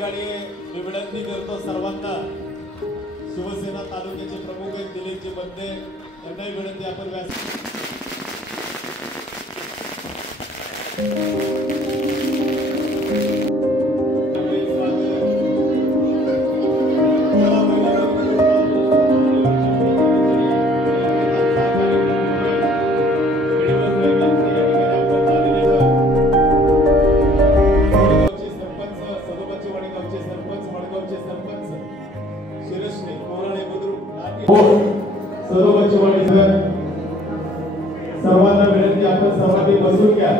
ठिकाणी मी विनंती करतो सर्वांना, शिवसेना तालुक्याचे प्रमुख आहेत दिलीपजी बंदे यांनाही विनंती आपण सर्वांना विनंती आपण सर्वांनी बसून घ्या।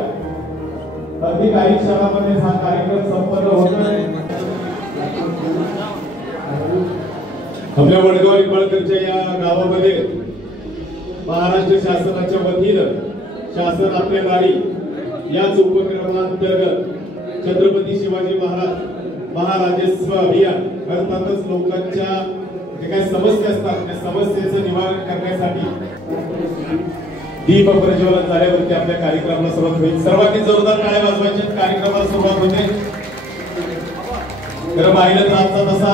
अगदी काही क्षणामध्ये हा कार्यक्रम संपन्न होतोय। आपल्या वडगाव निंबाळकरच्या या गावामध्ये महाराष्ट्र शासनाच्या वतीनं शासन आपल्या गाडी याच उपक्रमांतर्गत छत्रपती शिवाजी महाराजस्व अभियान अर्थातच लोकांच्या जे काही समस्या असतात त्या समस्येचं निवारण करण्यासाठी दीप प्रज्वलन झाल्यावरती आपल्या कार्यक्रमाला सुरुवात होईल। सर्वांनी जोरदार टाळ्या वाजवायच्या, कार्यक्रमाला सुरुवात होते। तर पाहिलं तर आजचा तसा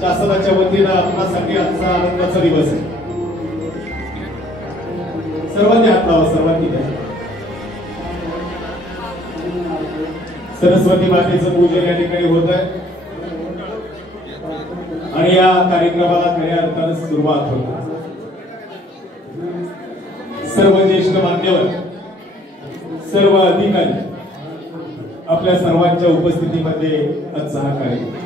शासनाच्या वतीनं आपल्यासाठी आजचा आनंदाचा दिवस आहे। सर्वांनी हात लावा, सर्वांनी द्या। सरस्वती मातेचं पूजन या ठिकाणी होत आहे आणि या कार्यक्रमाला खऱ्या अर्थाने सुरुवात होते। सर्व ज्येष्ठ मान्यवर, सर्व अधिकारी आपल्या सर्वांच्या उपस्थितीमध्ये आजचा हा कार्यक्रम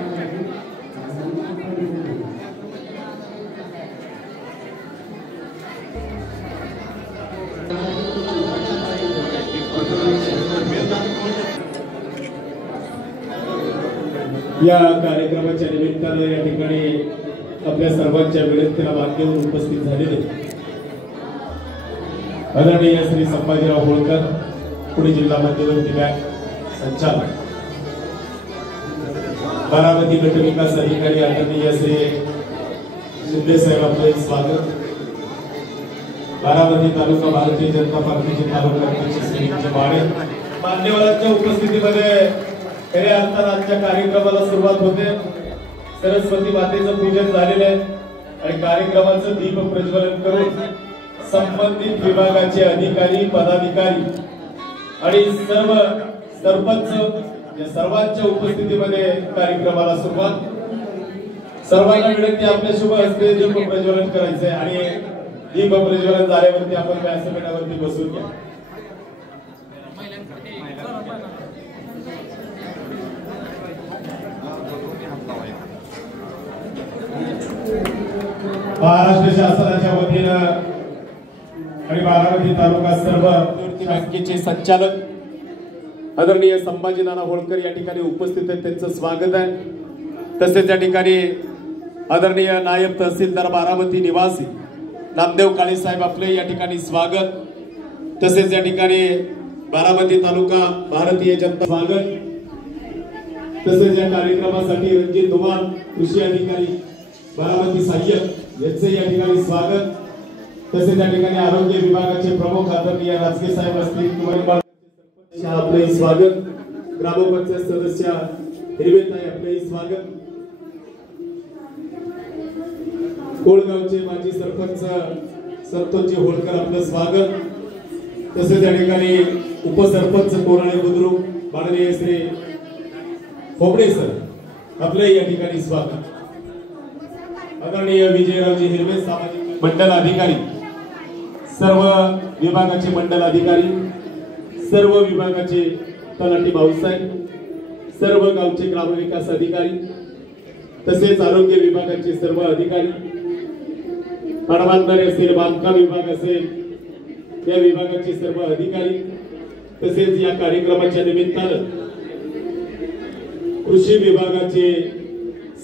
या कार्यक्रमाच्या निमित्ताने या ठिकाणी आपल्या सर्वांच्या विनंतीला मान्य होऊन उपस्थित झालेले आदरणीय श्री संभाजीराव होळकर, पुणे जिल्हा मध्यवर्ती बँक संचालक, बारामती गट विकास अधिकारी आदरणीय श्री शिंदे साहेब, आपले स्वागत। बारामती तालुका भारतीय जनता पार्टीचे तालुका अध्यक्ष श्री माने मान्यवरांच्या उपस्थितीमध्ये खऱ्या अर्थाने आजच्या कार्यक्रमाला सुरुवात होते। सरस्वती मातेचं पूजन झालेलं आहे आणि कार्यक्रमाचं दीप प्रज्वलन करून संबंधित विभागाचे अधिकारी, पदाधिकारी आणि सर्व सरपंच या सर्वांच्या उपस्थितीमध्ये कार्यक्रमाला सुरुवात। सर्वांना विनंती आपल्या शुभ हस्ते दीप प्रज्वलन करायचे आणि दीप प्रज्वलन झाल्यावरती आपण व्यासपीठावरती बसून घ्या। महाराष्ट्र शासनाच्या वतीनं आणि बारामती तालुका सर्व बँकेचे संचालक आदरणीय संभाजी नाना होळकर या ठिकाणी उपस्थित आहेत, त्यांचं स्वागत आहे। तसेच या ठिकाणी आदरणीय नायब तहसीलदार बारामती निवासी नामदेव काळे साहेब, आपले या ठिकाणी स्वागत। तसेच या ठिकाणी बारामती तालुका भारतीय जनता स्वागत। तसेच या कार्यक्रमासाठी रणजित धुमाळ कृषी अधिकारी बारामती सहाय्यक यांचे या ठिकाणी स्वागत। तसेच या ठिकाणी आरोग्य विभागाचे प्रमुख आदरणीय राजके साहेब असतील किंवा आपले स्वागत। ग्रामपंचायत सदस्य हिरवेताई, आपले स्वागत। कोळगावचे माजी सरपंच संतोषजी होळकर, आपलं स्वागत। तसेच या ठिकाणी उपसरपंच कोराळे बुद्रुक माननीय श्री फोबडे सर, आपले या ठिकाणी स्वागत। आदरणीय विजयरावजी हिरवे सामाजिक मंडल अधिकारी, सर्व विभागाचे मंडल अधिकारी, सर्व विभागाचे तलाठी भाऊसाहेब, सर्व गावचे ग्रामविकास अधिकारी, तसेच आरोग्य विभागाचे सर्व अधिकारी, पाटबंधारे असेल, बांधकाम विभाग असेल, या विभागाचे सर्व अधिकारी, तसेच या कार्यक्रमाच्या निमित्तानं कृषी विभागाचे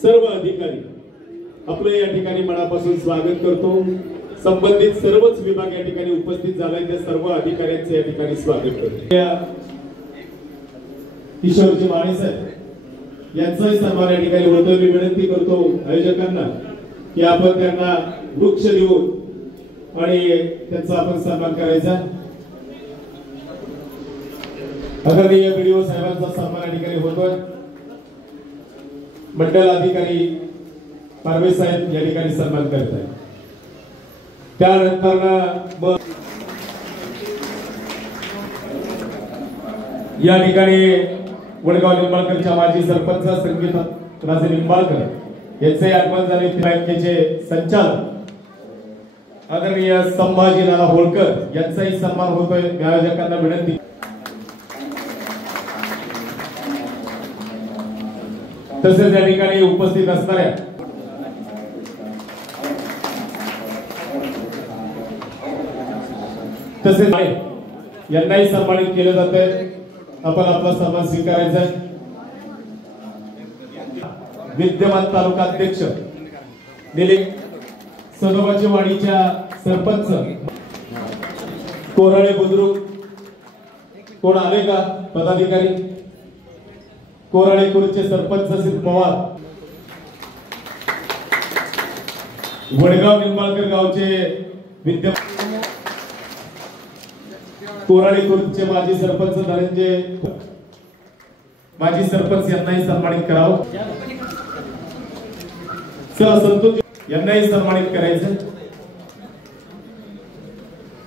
सर्व अधिकारी आपले या ठिकाणी मनापासून स्वागत करतो। संबंधित सर्वच विभाग या ठिकाणी उपस्थित झालाय, त्या सर्व अधिकाऱ्यांचे या ठिकाणी स्वागत करतो। किशोरजी माने साहेब यांचाही सन्मान या ठिकाणी होतो। मी विनंती करतो आयोजकांना की आपण त्यांना वृक्ष देऊन आणि त्यांचा आपण सन्मान करायचा। आदरणीय बीडीओ साहेबांचा सन्मान या ठिकाणी होतोय। मंडल अधिकारी पारवे साहेब या ठिकाणी सन्मान करत आहेत। त्यानंतर या ठिकाणी वडगाव निंबाळकरच्या माजी सरपंच संगीत राजे निंबाळकर यांचे आगमन झाले। बँकेचे संचालक आदरणीय संभाजी नाना होळकर यांचाही सन्मान होतोय। आयोजकांना विनंती, तसेच या ठिकाणी उपस्थित असणाऱ्या तसेच यांनाही सन्मानित केले जाते। आपण आपला सन्मान स्वीकारायचा आहे। विद्यमान तालुका अध्यक्ष निलेश सदोबाची वाडीच्या सरपंच कोराळे बुद्रुक कोण आले का पदाधिकारी? कोराळे कुरचे सरपंच सिद्ध पवार, वडगाव निंबाळकर गावचे विद्यमान कोराळे कुरचे माजी सरपंच धनंजय माजी सरपंच यांनाही सन्मानित करावं। चला संतोष यांनाही सन्मानित करायचं।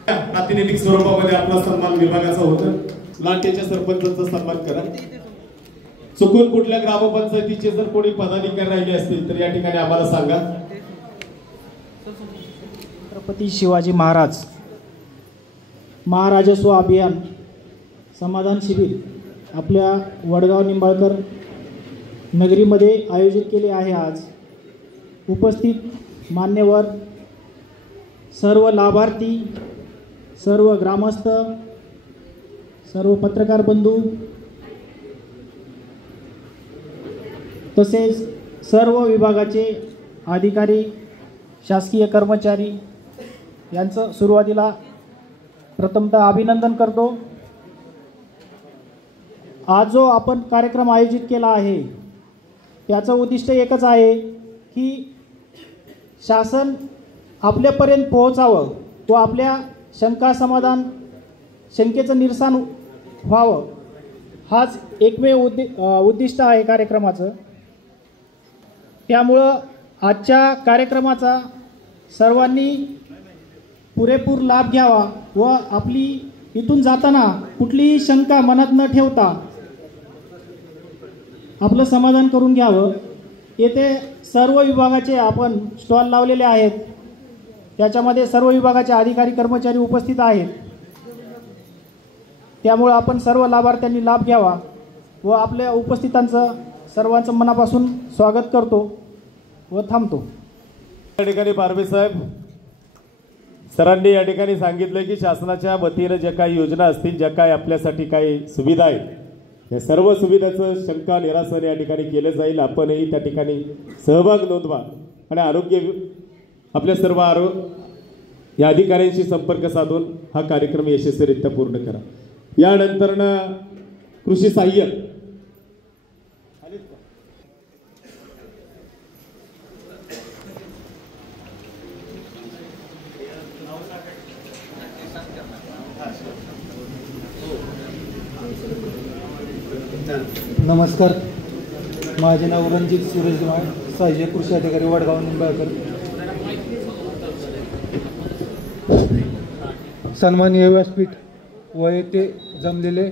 प्रातिनिधिक स्वरूपामध्ये आपला सन्मान विभागाचा होता। लाटेच्या सरपंचाचा सन्मान करा। चुकून कुठल्या ग्रामपंचायतीचे जर कोणी पदाधिकारी राहिले असतील तर या ठिकाणी आम्हाला सांगा। छत्रपती शिवाजी महाराज महाराजस्व अभियान समाधान शिबिर आपल्या वडगाव निंबाळकर नगरीमध्ये आयोजित केले आहे। आज उपस्थित मान्यवर, सर्व लाभार्थी, सर्व ग्रामस्थ, सर्व पत्रकार बंधू तसेच सर्व विभागाचे अधिकारी, शासकीय कर्मचारी यांचं सुरुवातीला प्रथमतः अभिनंदन करतो। आज जो आपण कार्यक्रम आयोजित केला आहे त्याचं उद्दिष्ट एकच आहे की शासन आपल्यापर्यंत पोहोचावं व आपल्या शंका समाधान, शंकेचं निरसन व्हावं, हाच एकमेव उद्दिष्ट आहे कार्यक्रमाचं। त्यामुळं आजच्या कार्यक्रमाचा सर्वांनी पुरेपूर लाभ घ्यावा व आपली इथून जाताना कुठलीही शंका मनात न ठेवता आपलं समाधान करून घ्यावं। येथे सर्व विभागाचे आपण स्टॉल लावलेले आहेत, त्याच्यामध्ये सर्व विभागाचे अधिकारी कर्मचारी उपस्थित आहेत। त्यामुळे आपण सर्व लाभार्थ्यांनी लाभ घ्यावा व आपल्या उपस्थितांचं सर्वांचं मनापासून स्वागत करतो व थांबतो। या ठिकाणी पारवे साहेब सरांनी या ठिकाणी सांगितलं की शासनाच्या वतीने ज्या काही योजना असतील, ज्या काही आपल्यासाठी काही सुविधा आहेत, या सर्व सुविधाचं शंका निरासन या ठिकाणी केलं जाईल। आपणही त्या ठिकाणी सहभाग नोंदवा आणि आरोग्य आपल्या सर्व या अधिकाऱ्यांशी संपर्क साधून हा कार्यक्रम यशस्वीरित्या पूर्ण करा। यानंतर कृषी सहाय्यक नमस्कार, माझे नाव रणजित सुरेश गाव, सहाय्यक कृषी अधिकारी वडगाव निंबाळकर। सन्माननीय व्यासपीठ व येथे जमलेले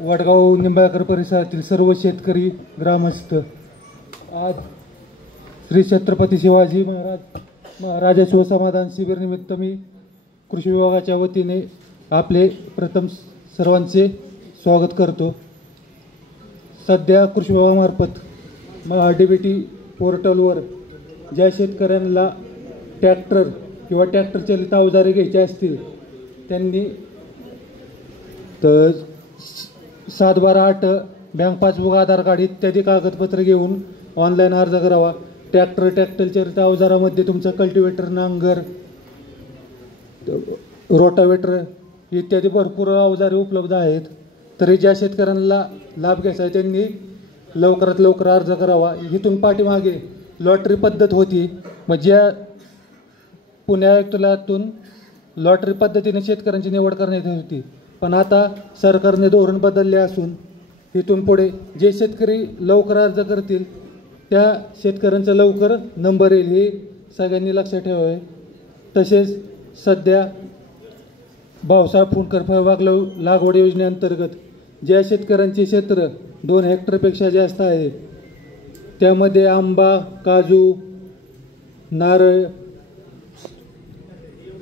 वडगाव निंबाळकर परिसरातील सर्व शेतकरी, ग्रामस्थ, आज श्री छत्रपती शिवाजी महाराजस्व समाधान शिबिर निमित्त मी कृषी विभागाच्या वतीने आपले प्रथम सर्वांचे स्वागत करतो। सध्या कृषी विभागामार्फत DBT पोर्टलवर ज्या शेतकऱ्यांना ट्रॅक्टर किंवा ट्रॅक्टर चालित अवजारे घ्यायचे असतील त्यांनी 7/12/8 बँक पासबुक, आधार कार्ड इत्यादी कागदपत्र घेऊन ऑनलाईन अर्ज करावा। ट्रॅक्टर चालित अवजारामध्ये तुमचं कल्टिवेटर, नांगर, रोटावेटर इत्यादी भरपूर अवजारे उपलब्ध आहेत। तरी ज्या शेतकऱ्यांना लाभ घ्यायचा आहे त्यांनी लवकरात लवकर अर्ज करावा। इथून पाठीमागे लॉटरी पद्धत होती, मग ज्या पुणे आयुक्तालयातून लॉटरी पद्धतीने शेतकऱ्यांची निवड करण्यात येत होती, पण आता सरकारने धोरण बदलले असून इथून पुढे जे शेतकरी लवकर अर्ज करतील त्या शेतकऱ्यांचा लवकर नंबर येईल हे सगळ्यांनी लक्षात ठेवावे. तसेच सध्या भाऊसाहेब फुंडकर फळबाग लागवड योजनेअंतर्गत ज्या शेतकऱ्यांचे क्षेत्र 2 हेक्टरपेक्षा जास्त आहे, त्यामध्ये आंबा, काजू, नारळ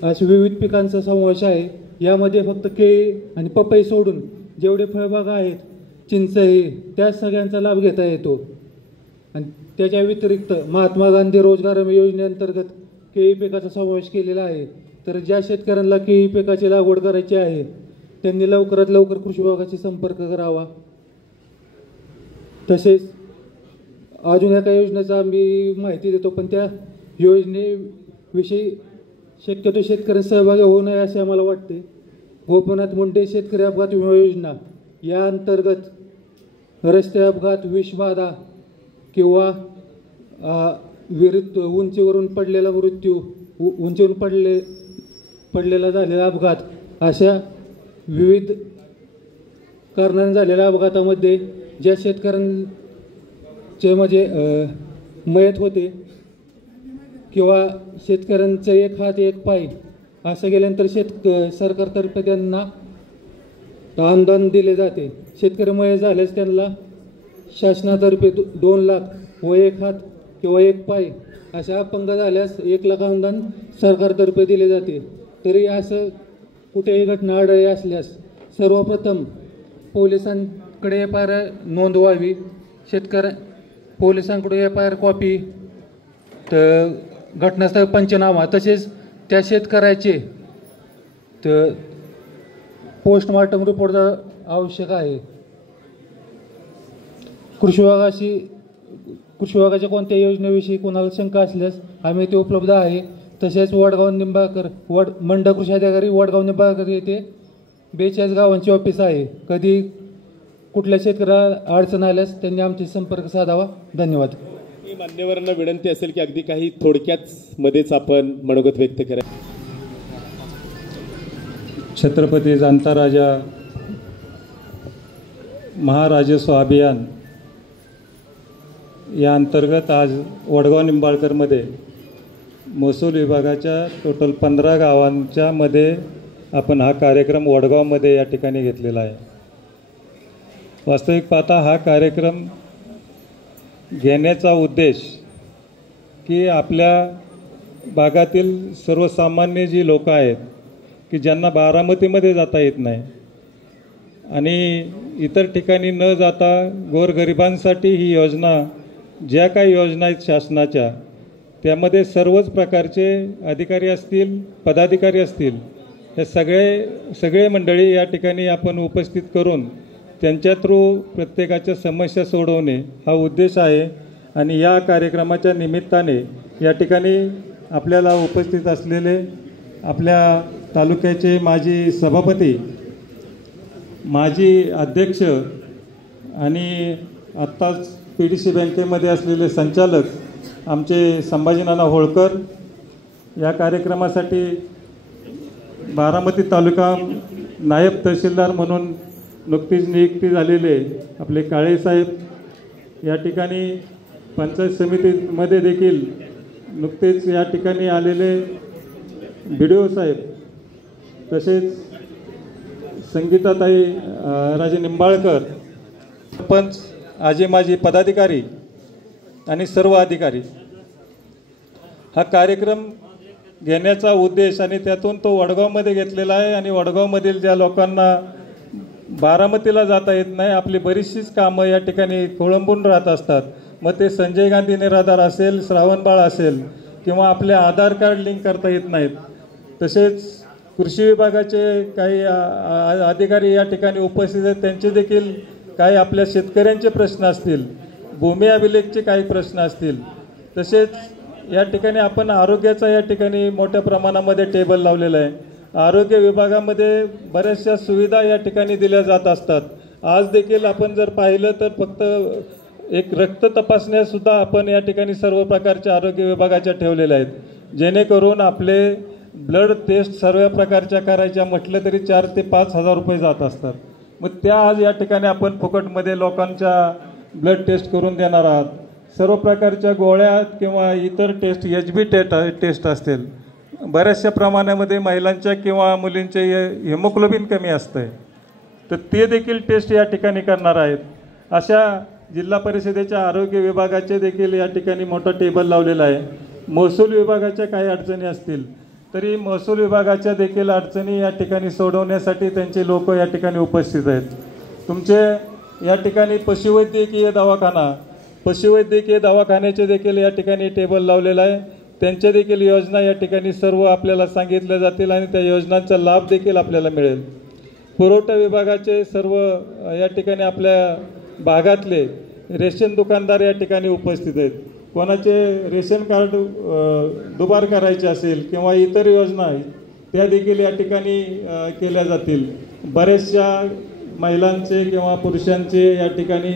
अशा विविध पिकांचा समावेश आहे. यामध्ये फक्त केळी आणि पपई सोडून जेवढे फळबाग आहेत, चिंच हे, त्या सगळ्यांचा लाभ घेता येतो. आणि त्याच्या व्यतिरिक्त महात्मा गांधी रोजगार हमी योजनेअंतर्गत केळी पिकाचा समावेश केलेला आहे. तर ज्या शेतकऱ्यांना केळी पिकाची लागवड करायची आहे त्यांनी लवकरात लवकर कृषी विभागाशी संपर्क करावा. तसेच अजून एका योजनेचा आम्ही माहिती देतो, पण त्या योजनेविषयी शक्यतो शेतकरी सहभागी होऊ नये असे आम्हाला वाटते. गोपीनाथ मुंडे शेतकरी अपघात विमा योजना या अंतर्गत रस्ते अपघात, विषबाधा किंवा विहिरीत उंचीवरून पडलेला मृत्यू, उंचीवरून पडलेला झालेला अपघात, अशा विविध कारणाने झालेल्या अपघातामध्ये ज्या शेतकऱ्यांचे म्हणजे मयत होते किंवा शेतकऱ्यांचं एक हात एक पाय असं गेल्यानंतर सरकारतर्फे त्यांना अनुदान दिले जाते. शेतकरी मयत झाल्यास त्यांना शासनातर्फे 2 लाख व एक हात किंवा एक पाय अशा अपंग झाल्यास 1 लाख अनुदान सरकारतर्फे दिले जाते. तरी असं कुठेही घटना आढळली असल्यास सर्वप्रथम पोलिसांकडे FIR नोंदवावी. पोलिसांकडून FIR कॉपी, तर घटनास्थळ पंचनामा, तसेच त्या शेतकऱ्याचे तर पोस्टमॉर्टम रिपोर्ट आवश्यक आहे. कृषी विभागाच्या कोणत्या योजनेविषयी कोणाला शंका असल्यास आम्ही ते उपलब्ध आहे. तसेच वडगाव निंबाळकर मंडळ कृषी अधिकारी वडगाव निंबाळकर येथे 42 गावांची ऑफिस आहे. कधी कुठल्या शेतकऱ्याला अडचण आल्यास त्यांनी आमची संपर्क साधावा. धन्यवाद. मान्यवरांना विनंती असेल की अगदी काही थोडक्यात मध्येच आपण मनोगत व्यक्त करा. छत्रपती जाणता राजा महाराजस्व अभियान या अंतर्गत आज वडगाव निंबाळकरमध्ये महसूल विभागाच्या टोटल 15 गावांच्या मध्ये आपण हा कार्यक्रम वडगावमध्ये या ठिकाणी घेतलेला आहे. वास्तविक पाहता हा कार्यक्रम घेण्याचा उद्देश की आपल्या भागातील सर्वसामान्य जी लोक आहेत की ज्यांना बारामतीमध्ये जाता येत नाही आणि इतर ठिकाणी न जाता गोरगरिबांसाठी ही योजना, ज्या काही योजना आहेत शासनाच्या, त्यामध्ये सर्वच प्रकारचे अधिकारी असतील, पदाधिकारी असतील, हे सगळे मंडळी या ठिकाणी आपण उपस्थित करून त्यांच्या थ्रू प्रत्येकाच्या समस्या सोडवणे हा उद्देश आहे. आणि या कार्यक्रमाच्या निमित्ताने या ठिकाणी आपल्याला उपस्थित असलेले आपल्या तालुक्याचे माजी सभापती, माजी अध्यक्ष आणि आत्ताच PDC बँकेमध्ये असलेले संचालक आमचे संभाजीनाना होळकर, या कार्यक्रमासाठी बारामती तालुका नायब तहसीलदार म्हणून नुकतीच नियुक्ती झालेले आपले काळे साहेब, या ठिकाणी पंचायत समितीमध्ये देखील नुकतेच या ठिकाणी आलेले BDO साहेब, तसेच संगीताताई राजे निंबाळकर, सरपंच, आजी माजी पदाधिकारी आणि सर्व अधिकारी. हा कार्यक्रम घेण्याचा उद्देश आणि त्यातून तो वडगावमध्ये घेतलेला आहे. आणि वडगावमधील ज्या लोकांना बारामतीला जाता येत नाही, आपली बरीचशीच कामं या ठिकाणी खोळंबून राहत असतात, मग ते संजय गांधी निराधार असेल, श्रावणबाळ असेल किंवा आपले आधार कार्ड लिंक करता येत नाहीत, तसेच कृषी विभागाचे काही अधिकारी या ठिकाणी उपस्थित आहेत, त्यांचे देखील काही आपल्या शेतकऱ्यांचे प्रश्न असतील, भूमी अभिलेखचे काही प्रश्न असतील, तसेच या ठिकाणी आपण आरोग्याचा या ठिकाणी मोठ्या प्रमाणामध्ये टेबल लावलेला आहे. आरोग्य विभागामध्ये बऱ्याचशा सुविधा या ठिकाणी दिल्या जात असतात. आज देखील आपण जर पाहिलं तर फक्त एक रक्त तपासण्यासुद्धा आपण या ठिकाणी सर्व प्रकारच्या आरोग्य विभागाच्या ठेवलेल्या आहेत, जेणेकरून आपले ब्लड टेस्ट सर्व प्रकारच्या करायच्या म्हटलं तरी 4 ते 5 हजार रुपये जात असतात. मग त्या आज या ठिकाणी आपण फुकटमध्ये लोकांच्या ब्लड टेस्ट करून देणार आहात. सर्व प्रकारच्या गोळ्या किंवा इतर टेस्ट HB टेस्ट असतील, बऱ्याचशा प्रमाणामध्ये महिलांच्या किंवा मुलींचे हिमोग्लोबिन कमी असतं आहे, तर ते देखील टेस्ट या ठिकाणी करणार आहेत. अशा जिल्हा परिषदेच्या आरोग्य विभागाचे देखील या ठिकाणी मोठा टेबल लावलेला आहे. महसूल विभागाच्या काही अडचणी असतील तरी महसूल विभागाच्या देखील अडचणी या ठिकाणी सोडवण्यासाठी त्यांचे लोक या ठिकाणी उपस्थित आहेत. तुमचे या ठिकाणी पशुवैद्यकीय दवाखान्याचे देखील या ठिकाणी टेबल लावलेला आहे. त्यांच्या देखील योजना या ठिकाणी सर्व आपल्याला सांगितल्या जातील आणि त्या योजनांचा लाभ देखील आपल्याला मिळेल. पुरवठा विभागाचे सर्व या ठिकाणी आपल्या भागातले रेशन दुकानदार या ठिकाणी उपस्थित आहेत. कोणाचे रेशन कार्ड दुबार करायचे असेल किंवा इतर योजना आहेत त्या देखील या ठिकाणी केल्या जातील. बऱ्याचशा महिलांचे किंवा पुरुषांचे या ठिकाणी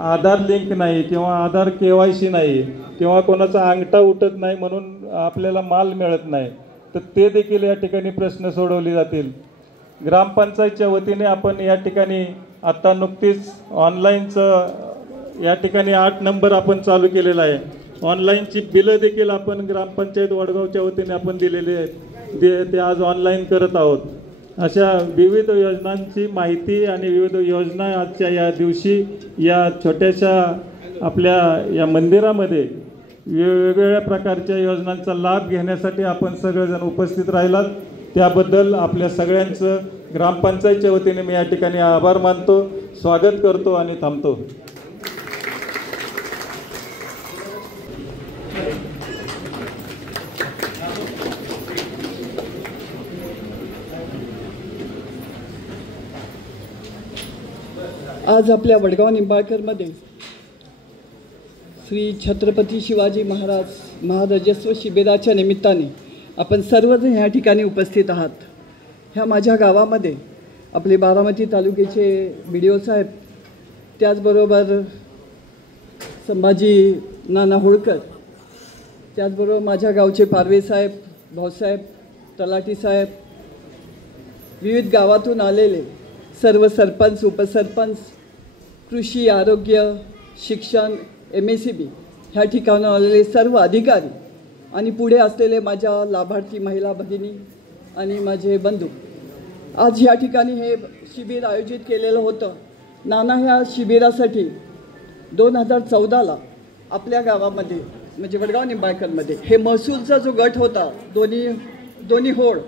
आधार लिंक नाही किंवा आधार KYC नाही किंवा कोणाचा अंगठा उठत नाही म्हणून आपल्याला माल मिळत नाही, तर ते देखील या ठिकाणी प्रश्न सोडवले जातील. ग्रामपंचायतच्या वतीने आपण या ठिकाणी आत्ता नुकतीच ऑनलाईनचं या ठिकाणी 8 नंबर आपण चालू केलेला आहे. ऑनलाईनची बिलं देखील आपण ग्रामपंचायत वडगावच्या वतीने आपण दिलेली आहेत, ते आज ऑनलाईन करत आहोत. अशा विविध योजनांची माहिती आणि विविध योजना आजच्या या दिवशी या छोट्याशा आपल्या या मंदिरामध्ये वेगवेगळ्या प्रकारच्या योजनांचा लाभ घेण्यासाठी आपण सगळेजण उपस्थित राहिलात, त्याबद्दल आपल्या सगळ्यांचं ग्रामपंचायतच्या वतीने मी या ठिकाणी आभार मानतो, स्वागत करतो आणि थांबतो. आज आपल्या वडगाव निंबाळकरमध्ये श्री छत्रपती शिवाजी महाराज महाराजस्व शिबिराच्या निमित्ताने आपण सर्वजण ह्या ठिकाणी उपस्थित आहात. ह्या माझ्या गावामध्ये आपले बारामती तालुक्याचे BDO साहेब, त्याचबरोबर संभाजी नाना होळकर, त्याचबरोबर माझ्या गावचे पारवे साहेब, भाऊसाहेब, तलाठी साहेब, विविध गावातून आलेले सर्व सरपंच, उपसरपंच, कृषी, आरोग्य, शिक्षण, MSCB ह्या ठिकाणी आलेले सर्व अधिकारी आणि पुढे असलेले माझ्या लाभार्थी महिला भगिनी आणि माझे बंधू, आज ह्या ठिकाणी हे शिबिर आयोजित केलेलं होतं. नाना ह्या शिबिरासाठी 2014ला आपल्या गावामध्ये म्हणजे वडगाव निंबाळकरमध्ये हे महसूलचा जो गट होता, दोन्ही होळ,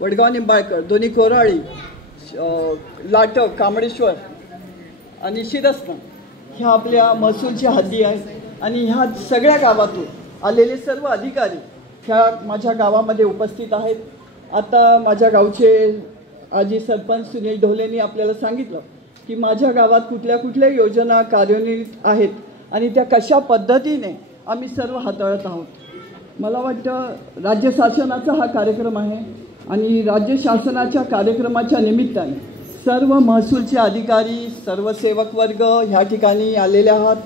वडगाव निंबाळकर, दोन्ही कोराळी, लाटक, कांबळेश्वर आणि शिरसना ह्या आपल्या महसूलच्या हद्दी आहेत आणि ह्या सगळ्या गावातून आलेले सर्व अधिकारी ह्या माझ्या गावामध्ये उपस्थित आहेत. आता माझ्या गावचे आजी सरपंच सुनील ढोलेंनी आपल्याला सांगितलं की माझ्या गावात कुठल्या कुठल्या योजना कार्यान्वित आहेत आणि त्या कशा पद्धतीने आम्ही सर्व हाताळत आहोत. मला वाटतं राज्य शासनाचा हा कार्यक्रम आहे आणि राज्य शासनाच्या कार्यक्रमाच्या निमित्ताने सर्व महसूलचे अधिकारी, सर्व सेवक वर्ग ह्या ठिकाणी आलेले आहात.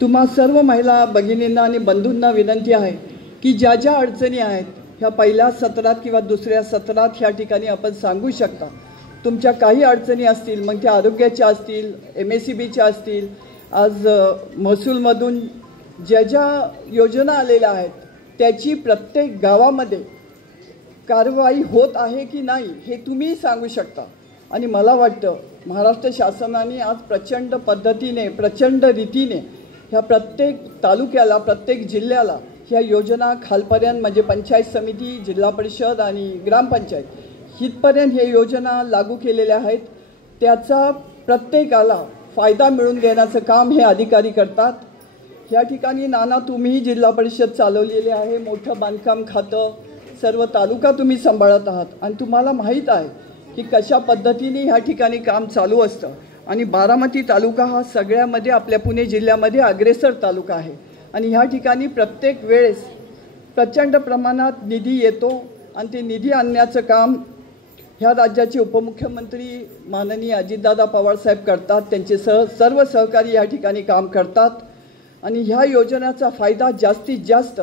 तुम्हा सर्व महिला भगिनींना आणि बंधूंना विनंती आहे की ज्या ज्या अडचणी आहेत ह्या पहिल्या सत्रात किंवा दुसऱ्या सत्रात ह्या ठिकाणी आपण सांगू शकता. तुमच्या काही अडचणी असतील, मग त्या आरोग्याच्या असतील, MSCBच्या असतील, आज महसूलमधून ज्या ज्या योजना आलेल्या आहेत त्याची प्रत्येक गावामध्ये कारवाई होत आहे की नाही हे तुम्ही सांगू शकता. आणि मला वाटतं महाराष्ट्र शासनाने आज प्रचंड पद्धतीने, प्रचंड रीतीने ह्या प्रत्येक तालुक्याला, प्रत्येक जिल्ह्याला ह्या योजना खालपर्यंत म्हणजे पंचायत समिती, जिल्हा परिषद आणि ग्रामपंचायत इथपर्यंत हे योजना लागू केलेल्या आहेत. त्याचा प्रत्येकाला फायदा मिळवून देण्याचं काम हे अधिकारी करतात. या ठिकाणी नाना तुम्हीही जिल्हा परिषद चालवलेली आहे, मोठं बांधकाम खातं, सर्व तालुका तुम्ही सांभाळत आहात आणि तुम्हाला माहीत आहे की कशा पद्धतीने ह्या ठिकाणी काम चालू असतं. आणि बारामती तालुका हा सगळ्यामध्ये आपल्या पुणे जिल्ह्यामध्ये अग्रेसर तालुका आहे आणि ह्या ठिकाणी प्रत्येक वेळेस प्रचंड प्रमाणात निधी येतो आणि ते निधी आणण्याचं काम ह्या राज्याचे उपमुख्यमंत्री माननीय अजितदादा पवारसाहेब करतात. त्यांचे सर्व सहकारी या ठिकाणी काम करतात आणि ह्या योजनेचा फायदा जास्तीत जास्त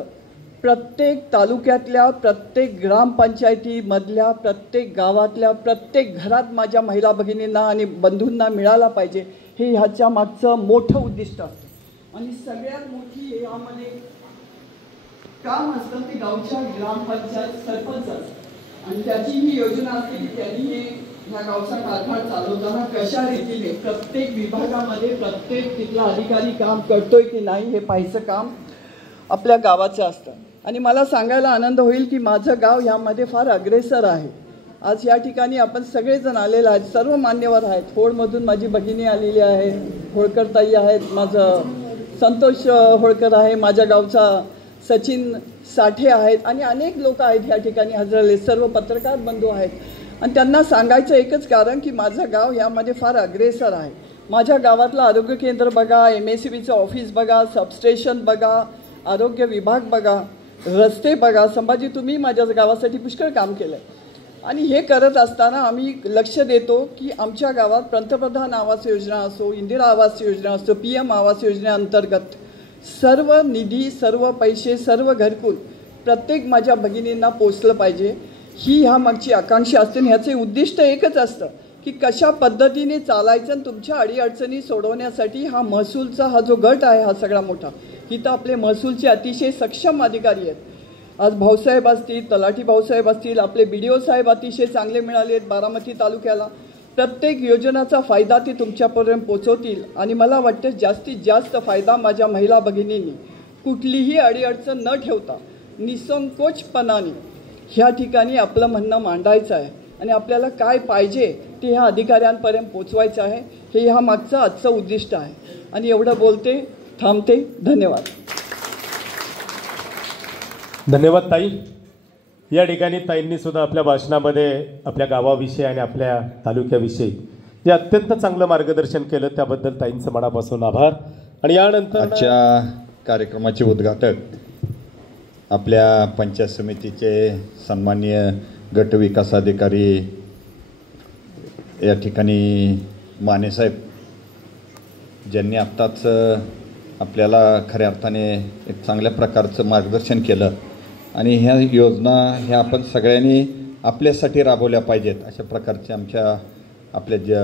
प्रत्येक तालुक्यातल्या, प्रत्येक ग्रामपंचायतीमधल्या, प्रत्येक गावातल्या, प्रत्येक घरात माझ्या महिला भगिनींना आणि बंधूंना मिळाला पाहिजे, हे ह्याच्या मागचं मोठं उद्दिष्ट असतं. आणि सगळ्यात मोठी यामध्ये काम असतं ते गावच्या ग्रामपंचायत सरपंच आणि त्याची ही योजना असते की त्यांनी हे ह्या गावचा कारभार चालवताना कशा रीतीने प्रत्येक विभागामध्ये प्रत्येक तिथला अधिकारी काम करतोय की नाही हे पाहायचं काम आपल्या गावाचं असतं. आणि मला सांगायला आनंद होईल की माझं गाव ह्यामध्ये फार अग्रेसर आहे. आज या ठिकाणी आपण सगळेजण आलेले आहेत, सर्व मान्यवर आहेत. होळमधून माझी भगिनी आलेली आहे, होळकर ताई आहेत, माझं संतोष होळकर आहे, माझ्या गावचा सचिन साठे आहेत आणि अनेक लोक आहेत या ठिकाणी हजरले, सर्व पत्रकार बंधू आहेत. आणि त्यांना सांगायचं एकच कारण की माझं गाव यामध्ये फार अग्रेसर आहे. माझ्या गावातलं आरोग्य केंद्र बघा, MSCBचं ऑफिस बघा, सबस्टेशन बघा, आरोग्य विभाग बघा, रस्ते बघा. संभाजी, तुम्ही माझ्या गावासाठी पुष्कळ काम केलं आहे. आणि हे करत असताना आम्ही लक्ष देतो की आमच्या गावात पंतप्रधान आवास योजना असो, इंदिरा आवास योजना असो, PM आवास योजनेअंतर्गत सर्व निधी, सर्व पैसे, सर्व घरकुल प्रत्येक माझ्या भगिनींना पोचलं पाहिजे, ही ह्या मागची आकांक्षा असते. आणि ह्याचे उद्दिष्ट एकच असतं की कशा पद्धतीने चालायचं आणि तुमच्या अडीअडचणी सोडवण्यासाठी हा महसूलचा हा जो गट आहे हा सगळा मोठा, इथं आपले महसूलचे अतिशय सक्षम अधिकारी आहेत. आज भाऊसाहेब असतील, तलाठी भाऊसाहेब असतील, आपले BDO साहेब अतिशय चांगले मिळाले आहेत बारामती तालुक्याला. प्रत्येक योजनाचा फायदा ते तुमच्यापर्यंत पोचवतील. आणि मला वाटतं जास्तीत जास्त फायदा माझ्या महिला भगिनींनी कुठलीही अडीअडचण न ठेवता निसंकोचपणाने ह्या ठिकाणी आपलं म्हणणं मांडायचं आहे आणि आपल्याला काय पाहिजे ते ह्या अधिकाऱ्यांपर्यंत पोचवायचं आहे. हे ह्या मागचं आजचं उद्दिष्ट आहे. आणि एवढं बोलते, थांबते. धन्यवाद. धन्यवाद ताई. या ठिकाणी ताईंनी सुद्धा आपल्या भाषणामध्ये आपल्या गावाविषयी आणि आपल्या तालुक्याविषयी जे अत्यंत चांगलं मार्गदर्शन केलं त्याबद्दल ताईंचं मनापासून आभार. आणि यानंतर आजच्या कार्यक्रमाचे उद्घाटक आपल्या पंचायत समितीचे सन्माननीय गट विकास अधिकारी या ठिकाणी मानेसाहेब, ज्यांनी आत्ताच आपल्याला खऱ्या अर्थाने एक चांगल्या प्रकारचं मार्गदर्शन केलं. आणि ह्या योजना ह्या आपण सगळ्यांनी आपल्यासाठी राबवल्या पाहिजेत अशा प्रकारचे आपल्या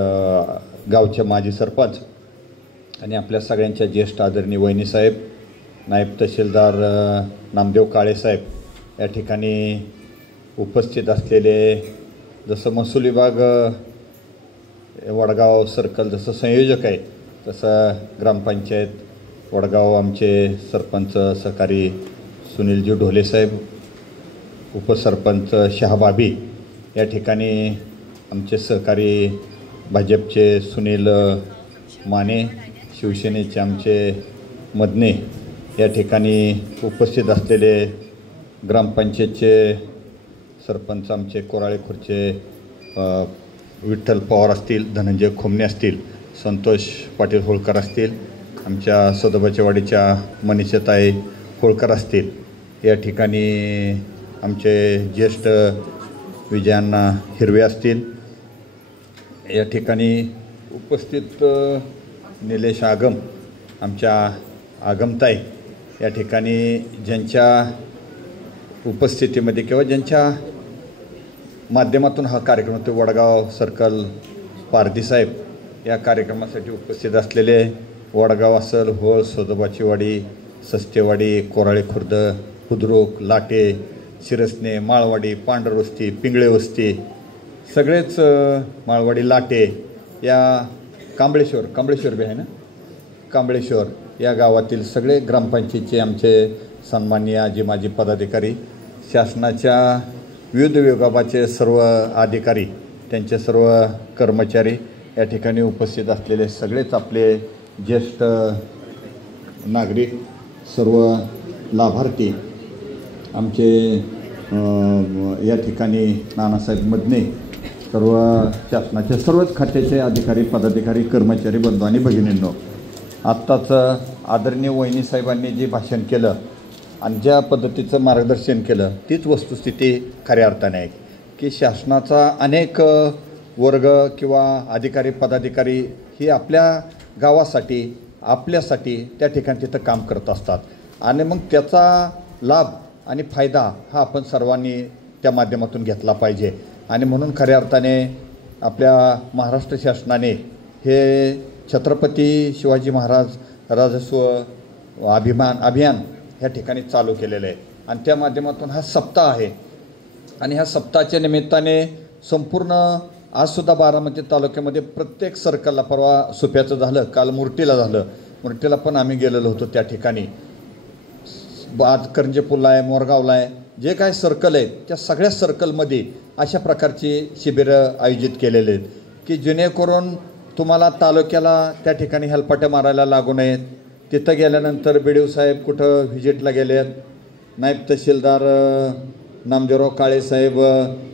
गावचे माजी सरपंच आणि आपल्या सगळ्यांच्या ज्येष्ठ आदरणीय वहिनीसाहेब, नायब तहसीलदार नामदेव काळेसाहेब या ठिकाणी उपस्थित असलेले, जसं महसूल विभाग वडगाव सर्कल जसं संयोजक आहे तसं ग्रामपंचायत वडगाव आमचे सरपंच सहकारी सुनीलजी ढोलेसाहेब, उपसरपंच शहाबाबी या ठिकाणी आमचे सहकारी भाजपचे सुनील माने, शिवसेनेचे आमचे मदने या ठिकाणी उपस्थित असलेले ग्रामपंचायतचे सरपंच आमचे कोराळे खुर्चे विठ्ठल पवार असतील, धनंजय खोमणे असतील, संतोष पाटील होळकर असतील, आमच्या सदोबाच्या वाडीच्या मनीषाताई होळकर असतील, या ठिकाणी आमचे ज्येष्ठ विजयांना हिरवे असतील, या ठिकाणी उपस्थित निलेश आगम, आमच्या आगमताई या ठिकाणी ज्यांच्या उपस्थितीमध्ये किंवा ज्यांच्या माध्यमातून हा कार्यक्रम तो वडगाव सर्कल पारधीसाहेब या कार्यक्रमासाठी उपस्थित असलेले वडगाव असल, होळ, सदोबाची वाडी, सस्तेवाडी, कोराळे खुर्द, बुद्रुक, लाटे, शिरसने, माळवाडी, पांढरवस्ती, पिंगळे वस्ती, सगळेच माळवाडी, लाटे या कांबळेश्वर बी आहे ना, कांबळेश्वर या गावातील सगळे ग्रामपंचायतीचे आमचे सन्माननीय आजी माजी पदाधिकारी, शासनाच्या विविध विभागाचे सर्व अधिकारी, त्यांचे सर्व कर्मचारी, या ठिकाणी उपस्थित असलेले सगळेच आपले ज्येष्ठ नागरिक, सर्व लाभार्थी, आमचे या ठिकाणी नानासाहेब मदने, सर्व शासनाच्या सर्वच खात्याचे अधिकारी, पदाधिकारी, कर्मचारी, बंधू आणि भगिनींनो, आत्ताच आदरणीय वहिनी साहेबांनी जे भाषण केलं आणि ज्या पद्धतीचं मार्गदर्शन केलं तीच वस्तुस्थिती खऱ्या अर्थाने आहे की शासनाचा अनेक वर्ग किंवा अधिकारी पदाधिकारी ही आपल्या गावासाठी, आपल्यासाठी त्या ठिकाणी तिथं काम करत असतात आणि मग त्याचा लाभ आणि फायदा हा आपण सर्वांनी त्या माध्यमातून घेतला पाहिजे. आणि म्हणून खऱ्या अर्थाने आपल्या महाराष्ट्र शासनाने हे छत्रपती शिवाजी महाराज राजस्व अभियान ह्या ठिकाणी चालू केलेलं आहे आणि त्या माध्यमातून हा सप्ताह आहे आणि ह्या सप्ताहाच्या निमित्ताने संपूर्ण आजसुद्धा बारामती तालुक्यामध्ये प्रत्येक सर्कलला, परवा सुप्याचं झालं, काल मुर्टीला झालं, मुर्टीला पण आम्ही गेलेलो होतो त्या ठिकाणी, आज करंजेपूरला आहे, मोरगावला आहे, जे काय सर्कल आहेत त्या सगळ्या सर्कलमध्ये अशा प्रकारची शिबिरं आयोजित केलेले आहेत की जेणेकरून तुम्हाला तालुक्याला त्या ठिकाणी हेलपाट्या मारायला लागू नयेत. तिथं गेल्यानंतर BDO साहेब कुठं व्हिजिटला गेले आहेत, नायब तहसीलदार नामदेवराव काळे साहेब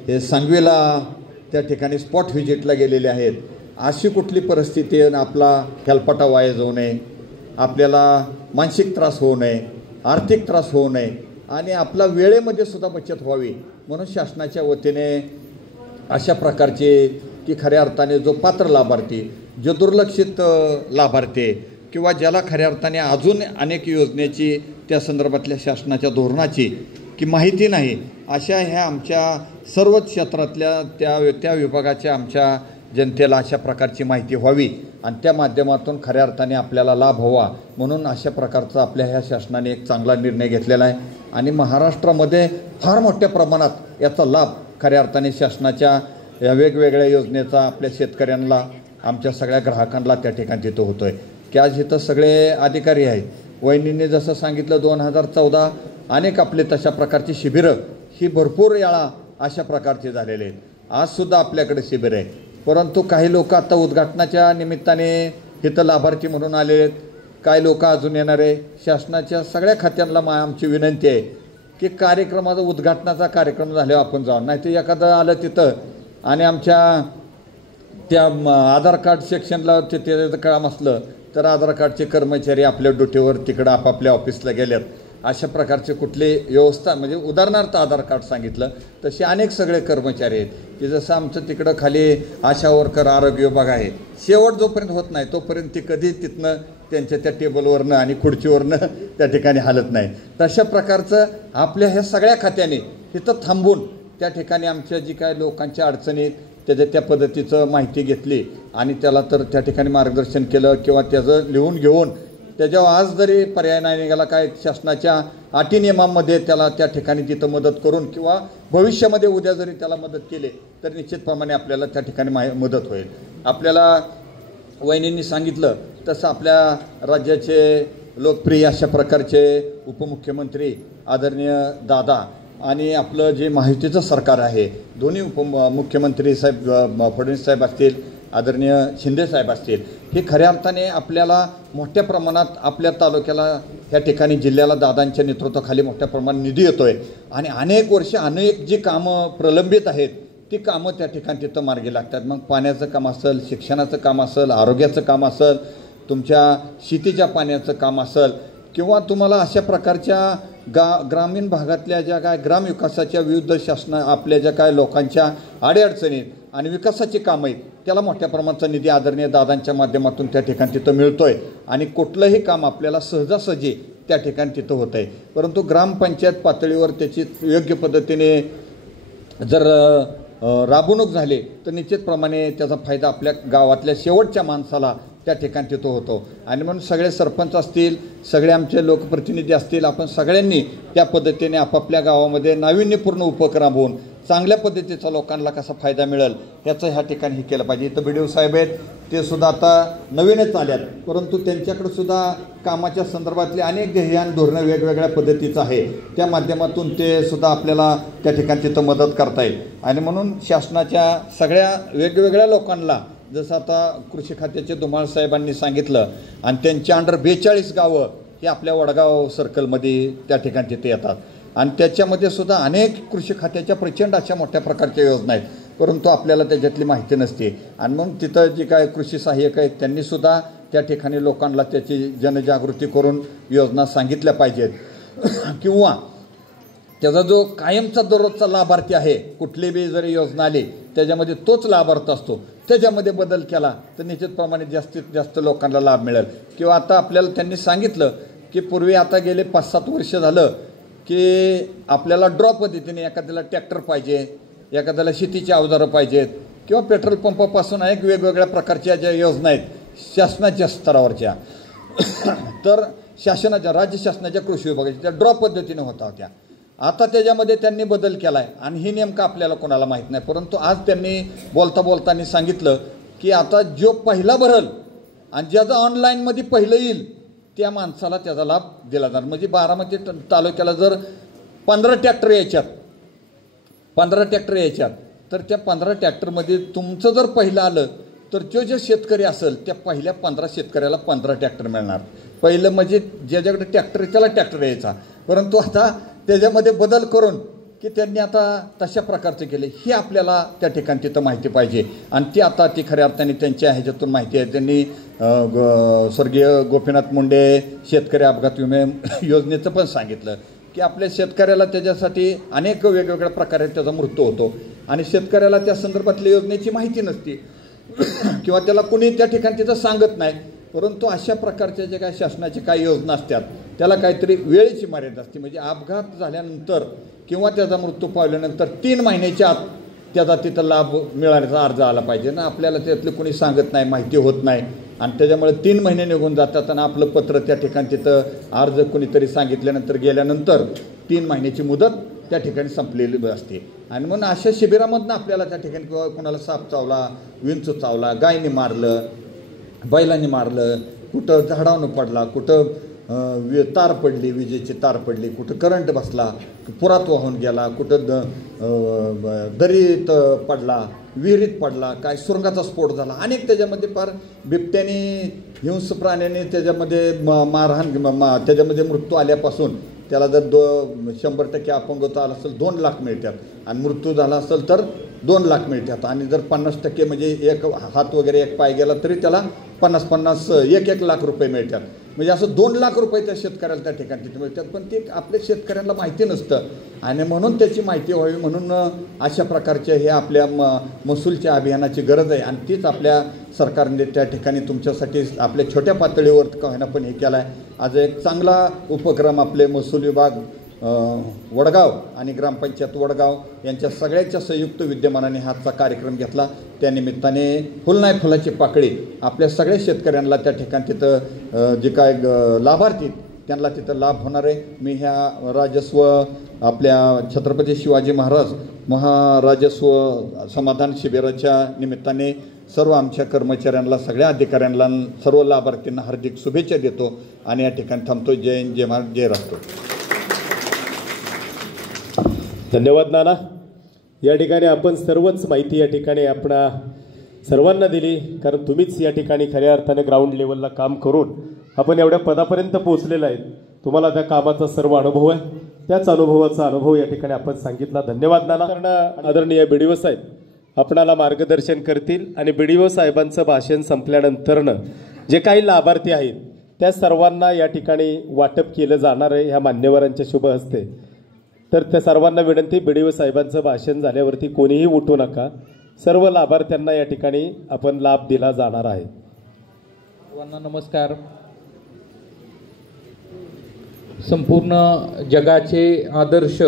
हे सांगवीला त्या ठिकाणी स्पॉट व्हिजिटला गेलेले आहेत. अशी कुठली परिस्थिती आपला हेलपाटा वाया जाऊ नये, आपल्याला मानसिक त्रास होऊ नये, आर्थिक त्रास होऊ नये आणि आपला वेळेमध्ये सुद्धा बचत व्हावी म्हणून शासनाच्या वतीने अशा प्रकारचे की खऱ्या अर्थाने जो पात्र लाभार्थी, जो दुर्लक्षित लाभार्थी किंवा ज्याला खऱ्या अर्थाने अजून अनेक योजनेची त्या संदर्भातल्या शासनाच्या धोरणाची की माहिती नाही, अशा ह्या आमच्या सर्वच क्षेत्रातल्या त्या विभागाच्या आमच्या जनतेला अशा प्रकारची माहिती व्हावी आणि त्या माध्यमातून खऱ्या अर्थाने आपल्याला लाभ व्हावा म्हणून अशा प्रकारचा आपल्या ह्या शासनाने एक चांगला निर्णय घेतलेला आहे आणि महाराष्ट्रामध्ये फार मोठ्या प्रमाणात याचा लाभ खऱ्या अर्थाने शासनाच्या या वेगवेगळ्या योजनेचा आपल्या शेतकऱ्यांना, आमच्या सगळ्या ग्राहकांना त्या ठिकाणी तिथं होतो आहे की आज इथं सगळे अधिकारी आहेत. वहिनींनी जसं सांगितलं 2014 अनेक आपले तशा प्रकारची शिबिरं ही भरपूर वेळा अशा प्रकारचे झालेले आहेत. आजसुद्धा आपल्याकडे शिबिर आहे, परंतु काही लोक आता उद्घाटनाच्या निमित्ताने इथं लाभार्थी म्हणून आले आहेत, काही लोक अजून येणार आहे. शासनाच्या सगळ्या खात्यांना आमची विनंती आहे की कार्यक्रमाचा उद्घाटनाचा कार्यक्रम झाल्यावर आपण जाऊ, नाही तर एखादं आलं तिथं आणि आमच्या त्या आधार कार्ड सेक्शनला त्याचं काम असलं तर आधार कार्डचे कर्मचारी आपल्या ड्युटीवर तिकडं आपापल्या ऑफिसला गेल्यात. अशा प्रकारचे कुठली व्यवस्था, म्हणजे उदाहरणार्थ आधार कार्ड सांगितलं तसे अनेक सगळे कर्मचारी आहेत की जसं आमचं तिकडं खाली आशा वर्कर आरोग्य विभाग आहे, शेवट जोपर्यंत होत नाही तोपर्यंत ती कधी तिथनं त्यांच्या त्या टेबलवरनं आणि खुर्चीवरनं त्या ठिकाणी हालत नाही. तशा प्रकारचं आपल्या ह्या सगळ्या खात्याने तिथं थांबून त्या ठिकाणी आमच्या जी काय लोकांच्या अडचणीत त्या पद्धतीचं माहिती घेतली आणि त्याला तर त्या ठिकाणी मार्गदर्शन केलं किंवा त्याचं लिहून घेऊन त्याच्यावर आज जरी पर्याय नाही निघाला काय शासनाच्या अटी नियमांमध्ये त्याला त्या ठिकाणी तिथं मदत करून किंवा भविष्यामध्ये उद्या जरी त्याला मदत केली तर निश्चितप्रमाणे आपल्याला त्या ठिकाणी मदत होईल. आपल्याला वहिनींनी सांगितलं तसं आपल्या राज्याचे लोकप्रिय अशा प्रकारचे उपमुख्यमंत्री आदरणीय दादा आणि आपलं जे महायुतीचं सरकार आहे, दोन्ही उपमुख्यमंत्री साहेब फडणवीस साहेब असतील, आदरणीय शिंदे साहेब असतील, हे खऱ्या अर्थाने आपल्याला मोठ्या प्रमाणात आपल्या तालुक्याला ह्या ठिकाणी जिल्ह्याला दादांच्या नेतृत्वाखाली मोठ्या प्रमाणात निधी येतो आहे आणि अनेक वर्ष अनेक जी कामं प्रलंबित आहेत ती कामं त्या ठिकाणी तिथं मार्गी लागतात. मग पाण्याचं काम असेल, शिक्षणाचं काम असेल, आरोग्याचं काम असेल, तुमच्या शेतीच्या पाण्याचं काम असेल किंवा तुम्हाला अशा प्रकारच्या ग्रामीण भागातल्या ज्या काय ग्रामविकासाच्या विविध आपल्या ज्या काय लोकांच्या अडीअडचणीत आणि विकासाची कामं आहेत त्याला मोठ्या प्रमाणाचा निधी आदरणीय दादांच्या माध्यमातून त्या ठिकाणी तिथं मिळतो आहे आणि कुठलंही काम आपल्याला सहजासहजी त्या ठिकाणी तिथं होतं आहे. परंतु ग्रामपंचायत पातळीवर त्याची योग्य पद्धतीने जर राबवणूक झाली तर निश्चितप्रमाणे त्याचा फायदा आपल्या गावातल्या शेवटच्या माणसाला त्या ठिकाणी तिथं होतो आणि म्हणून सगळे सरपंच असतील, सगळे आमचे लोकप्रतिनिधी असतील, आपण सगळ्यांनी त्या पद्धतीने आपापल्या गावामध्ये नाविन्यपूर्ण उपक्रम होऊन चांगल्या पद्धतीचा लोकांना कसा फायदा मिळेल याचं ह्या ठिकाणी हे केलं पाहिजे. इथं BDO साहेब आहेत, ते सुद्धा आता नवीनच आल्यात, परंतु त्यांच्याकडे सुद्धा कामाच्या संदर्भातले अनेक ध्येय आणि धोरणं वेगवेगळ्या पद्धतीचं आहे, त्या माध्यमातून ते सुद्धा आपल्याला त्या ठिकाणी तिथं मदत करता येईल. आणि म्हणून शासनाच्या सगळ्या वेगवेगळ्या लोकांना जसं आता कृषी खात्याचे धुमाळ साहेबांनी सांगितलं आणि त्यांच्या अंडर 42 गावं हे आपल्या वडगाव सर्कलमध्ये त्या ठिकाणी तिथे येतात आणि त्याच्यामध्ये सुद्धा अनेक कृषी खात्याच्या प्रचंड अशा मोठ्या प्रकारच्या योजना आहेत, परंतु आपल्याला त्याच्यातली माहिती नसते. आणि मग तिथं जे काय कृषी सहाय्यक आहेत त्यांनीसुद्धा त्या ठिकाणी लोकांना त्याची जनजागृती करून योजना सांगितल्या पाहिजेत किंवा त्याचा जो कायमचा दररोजचा लाभार्थी आहे, कुठली बी जरी योजना आली त्याच्यामध्ये तोच लाभार्थ असतो, त्याच्यामध्ये बदल केला तर निश्चितप्रमाणे जास्तीत जास्त लोकांना लाभ मिळेल. किंवा आता आपल्याला त्यांनी सांगितलं की पूर्वी आता गेले 5-7 वर्ष झालं की आपल्याला ड्रॉ पद्धतीने एखाद्याला ट्रॅक्टर पाहिजे, एखाद्याला शेतीची अवजारं पाहिजेत किंवा पेट्रोल पंपापासून अनेक वेगवेगळ्या प्रकारच्या ज्या योजना आहेत शासनाच्या स्तरावरच्या तर राज्य शासनाच्या कृषी विभागाच्या त्या ड्रॉप पद्धतीने होत्या. आता त्याच्यामध्ये त्यांनी बदल केला आहे आणि हे नेमकं आपल्याला कोणाला माहीत नाही. परंतु आज त्यांनी बोलताना सांगितलं की आता जो पहिला भरल आणि ज्याचं ऑनलाईनमध्ये पहिलं येईल त्या माणसाला त्याचा लाभ दिला जाणार. म्हणजे बारामती तालुक्याला जर 15 ट्रॅक्टर यायच्यात तर त्या 15 ट्रॅक्टरमध्ये तुमचं जर पहिलं आलं तर जो शेतकरी असेल त्या पहिल्या 15 शेतकऱ्याला 15 ट्रॅक्टर मिळणार. पहिलं म्हणजे ज्याच्याकडे ट्रॅक्टर त्याला ट्रॅक्टर यायचा. परंतु आता त्याच्यामध्ये बदल करून की त्यांनी आता तशा प्रकारचे केले हे आपल्याला त्या ठिकाणी तिथं माहिती पाहिजे. आणि ती आता ती खऱ्या अर्थाने त्यांच्या ह्याच्यातून माहिती आहे. त्यांनी स्वर्गीय गोपीनाथ मुंडे शेतकरी अपघात विमे योजनेचं पण सांगितलं की आपल्या शेतकऱ्याला त्याच्यासाठी अनेक वेगवेगळ्या प्रकारे त्याचा मृत्यू होतो आणि शेतकऱ्याला त्या संदर्भातल्या योजनेची माहिती नसते किंवा त्याला कोणी त्या ठिकाणी तिथं सांगत नाही. परंतु अशा प्रकारच्या जे काही शासनाच्या काही योजना असतात त्याला काहीतरी वेळेची मर्यादा असते. म्हणजे अपघात झाल्यानंतर किंवा त्याचा मृत्यू पावल्यानंतर 3 महिन्याच्या आत त्याचा तिथं लाभ मिळाल्याचा अर्ज आला पाहिजे ना. आपल्याला त्यातलं कोणी सांगत नाही, माहिती होत नाही आणि त्याच्यामुळे 3 महिने निघून जातात आणि आपलं पत्र त्या ठिकाणी तिथं अर्ज कोणीतरी सांगितल्यानंतर गेल्यानंतर 3 महिन्याची मुदत त्या ठिकाणी संपलेली असते. आणि म्हणून अशा शिबिरामधनं आपल्याला त्या ठिकाणी किंवा कोणाला साप चावला, विंचू चावला, गायने मारलं, बैलांनी मारलं, कुठं झाडावनं पडला, कुठं तार पडली, विजेची तार पडली, कुठं करंट बसला, पुरात वाहून गेला, कुठं दरीत पडला, विहिरीत पडला, काय सुरुंगाचा स्फोट झाला, अनेक त्याच्यामध्ये फार बिबट्याने हिंस्र प्राण्याने त्याच्यामध्ये मारहाण त्याच्यामध्ये मृत्यू आल्यापासून त्याला जर 100% अपंगता आला असेल 2 लाख मिळतात आणि मृत्यू झाला असेल तर 2 लाख मिळतात. आणि जर 50% म्हणजे एक हात वगैरे एक पाय गेला तरी त्याला 50-50 1-1 लाख रुपये मिळतात. म्हणजे असं 2 लाख रुपये त्या शेतकऱ्याला त्या ठिकाणी तिथे मिळतात. पण ते आपल्या शेतकऱ्यांना माहिती नसतं आणि म्हणून त्याची माहिती व्हावी म्हणून अशा प्रकारच्या हे आपल्या महसूलच्या अभियानाची गरज आहे. आणि तीच आपल्या सरकारने त्या ठिकाणी तुमच्यासाठी आपल्या छोट्या पातळीवर का होईना पण हे केलं आहे. आज एक चांगला उपक्रम आपले महसूल विभाग वडगाव आणि ग्रामपंचायत वडगाव यांच्या सगळ्यांच्या संयुक्त विद्यमानाने हाचा कार्यक्रम घेतला. त्यानिमित्ताने फुल नाही फुलाची पाकळी आपल्या सगळ्या शेतकऱ्यांना त्या ठिकाणी तिथं जे काय लाभार्थी त्यांना तिथं लाभ होणार आहे. मी ह्या राजस्व आपल्या छत्रपती शिवाजी महाराज महाराजस्व समाधान शिबिराच्या निमित्ताने सर्व आमच्या कर्मचाऱ्यांना, सगळ्या अधिकाऱ्यांना, सर्व लाभार्थींना हार्दिक शुभेच्छा देतो आणि या ठिकाणी थांबतो. जय हिंद, जय महाराज, जय राष्ट्र. धन्यवाद नाना. या ठिकाणी आपण सर्वच माहिती या ठिकाणी आपणा सर्वांना दिली, कारण तुम्हीच या ठिकाणी खऱ्या अर्थाने ग्राउंड लेवलला काम करून आपण एवढ्या पदापर्यंत पोहोचलेला आहे. तुम्हाला त्या कामाचा सर्व अनुभव आहे, त्याच अनुभवाचा अनुभव या ठिकाणी आपण सांगितला. धन्यवाद नाना. कारण आदरणीय BDO साहेब आपणाला मार्गदर्शन करतील आणि BDO साहेबांचं भाषण संपल्यानंतरनं जे काही लाभार्थी आहेत त्या सर्वांना या ठिकाणी वाटप केलं जाणार आहे ह्या मान्यवरांच्या शुभ हस्ते. तर त्या सर्वांना विनंती, BDO साहेबांचं भाषण झाल्यावरती कोणीही उठू नका. सर्व लाभार्थ्यांना या ठिकाणी आपण लाभ दिला जाणार आहे. सर्वांना नमस्कार. संपूर्ण जगाचे आदर्श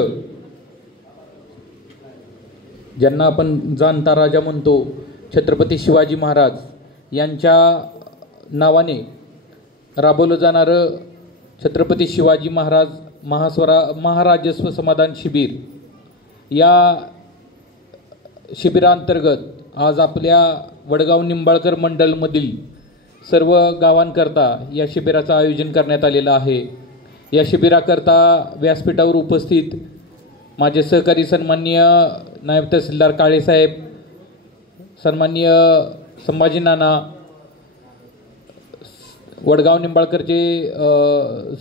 ज्यांना आपण जाणता राजा म्हणतो, छत्रपती शिवाजी महाराज यांच्या नावाने राबवलं जाणारं छत्रपती शिवाजी महाराज महाराजस्व समाधान शिबिर, या शिबिरांतर्गत आज आपल्या वडगाव निंबाळकर मंडलमधील सर्व गावांकरता या शिबिराचं आयोजन करण्यात आलेलं आहे. या शिबिराकरता व्यासपीठावर उपस्थित माझे सहकारी सन्माननीय नायब तहसीलदार काळेसाहेब, सन्माननीय संभाजी नाना, वडगाव निंबाळकरचे